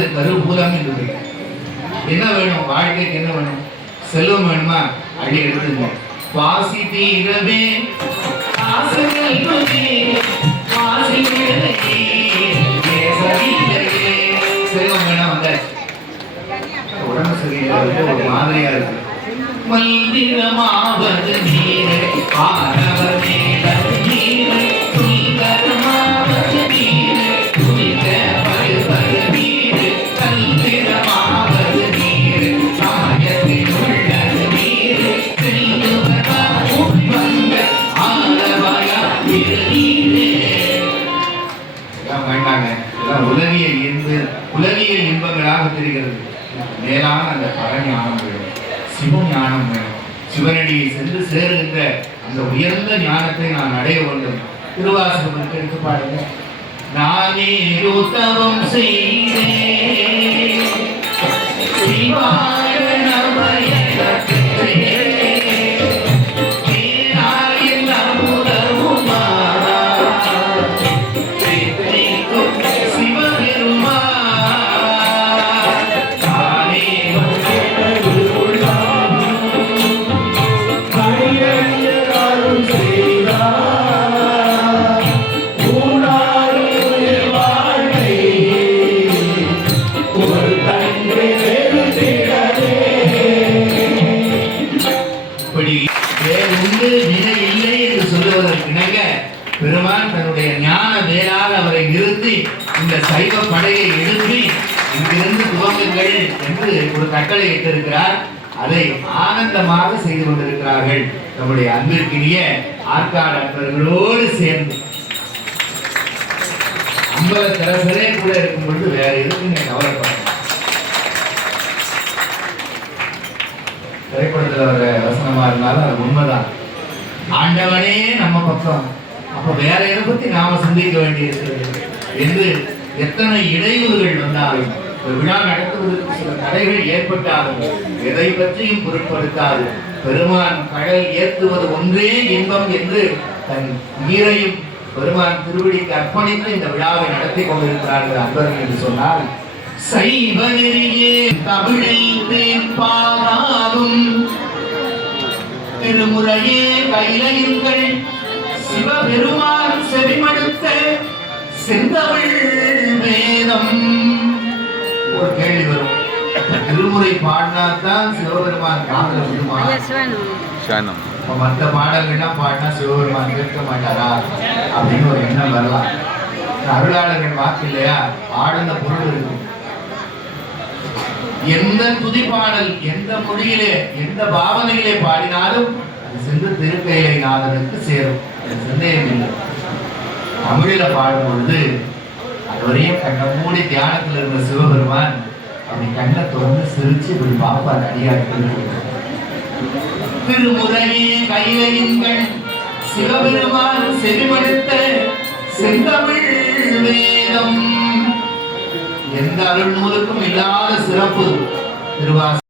இது கருவூலம் என்று. என்ன வேணும்? வாழ்க்கைக்கு என்ன வேணும்? செல்வம் வேணுமா? அடி எடுத்துங்க. வாசி தீரவே செல்வம் வேணாம் வந்தாச்சு. உடம்பு சரியில்லை, ஒரு மாதிரியா இருக்கு. மந்திரமாவது நீரை பாரவர் நீரை சுந்தரமாவது நீரை துணிக பருவது நீரை தந்திரமாவது நீரை சாயத்தில் உள்ளது நீரை வந்த ஆரவாயா நீரே. வேண்டாங்க, உலகியல் இன்பங்களாக தெரிகிறது. மேலான அந்த பரஞானம் வேணும், சிவஞானம் வேணும். சிவனடியை சென்று சேருகின்ற அந்த உயர்ந்த ஞானத்தை நான் அடைய வேண்டும். திருவாசகம் எடுத்து பாருங்க. நானே ருத்தவம் செய்தேன் சிவாய நமயனே தேனாயின் அமுதமுமா சிவபெருமா பெருமான் தன்னுடைய ஞான வேளால் அவரை நிறுத்தி இந்த சைவ படையை எழுப்பி இங்கிருந்து துவங்குங்கள் என்று ஒரு கட்டளை இட்டிருக்கிறார். அதை ஆனந்தமாக செய்து கொண்டிருக்கிறார்கள் நம்முடைய அன்பிற்கினிய ஆற்காடு அன்பர்களோடு சேர்ந்து. அம்பலத்தரசரே கூட இருக்கும் பொழுது வேற எதுக்குங்க கவலைப்பட. திரைப்படத்தில் வர வசனமா இருந்தாலும் அது உண்மைதான். ஆண்டவனே நம்ம பக்கம், அப்ப வேற எதை பத்தி நாம சிந்திக்க வேண்டியிருக்கிறது என்று எத்தனை இடையூறுகள் வந்தாலும், விழா நடத்துவதற்கு சில தடைகள் ஏற்பட்டாலும் எதை பற்றியும் பொருட்படுத்தாது பெருமான் கடல் ஏற்றுவது ஒன்றே இன்பம் என்று தன் நீரையும் பெருமான் திருவடிக்கு அர்ப்பணித்து இந்த விழாவை நடத்தி கொண்டிருக்கிறார்கள் அன்பர்கள் என்று சொன்னால், சைவ நெறியே தமிழில் தேன்பாராகும் திருமுறையே கைலையுங்கள் சிவபெருமான் செவிமடுத்த செந்தமிழ் வேதம். ஒரு கேள்வி வரும், திருமுறை பாடினாத்தான் சிவபெருமான் காதல விடுமா? மற்ற பாடல்கள்லாம் பாடினா சிவபெருமான் கேட்க மாட்டாரா அப்படின்னு ஒரு எண்ணம் வரலாம். அருளாளர்கள் வாக்கு இல்லையா, பாடுன பொருள் இருக்கும். எந்த துதி பாடல் எந்த மொழியிலே எந்த பாவனையிலே பாடினாலும் அது சென்று திருக்கையிலை நாதனுக்கு சேரும், சந்தேகம் இல்லை. தமிழில பாடும் பொழுது அதுவரையும் கண்ணை மூடி தியானத்தில் இருந்த சிவபெருமான் அப்படி கண்ணை தொடர்ந்து சிரிச்சு இப்படி பாப்பார் அடியார்கள். திருமுறையே கைலையுங்கள் சிவபெருமான் செவிமடுத்த செந்தமிழ் வேதம். எந்த அருள் நூலுக்கும் இல்லாத சிறப்பு திருவாசகம்.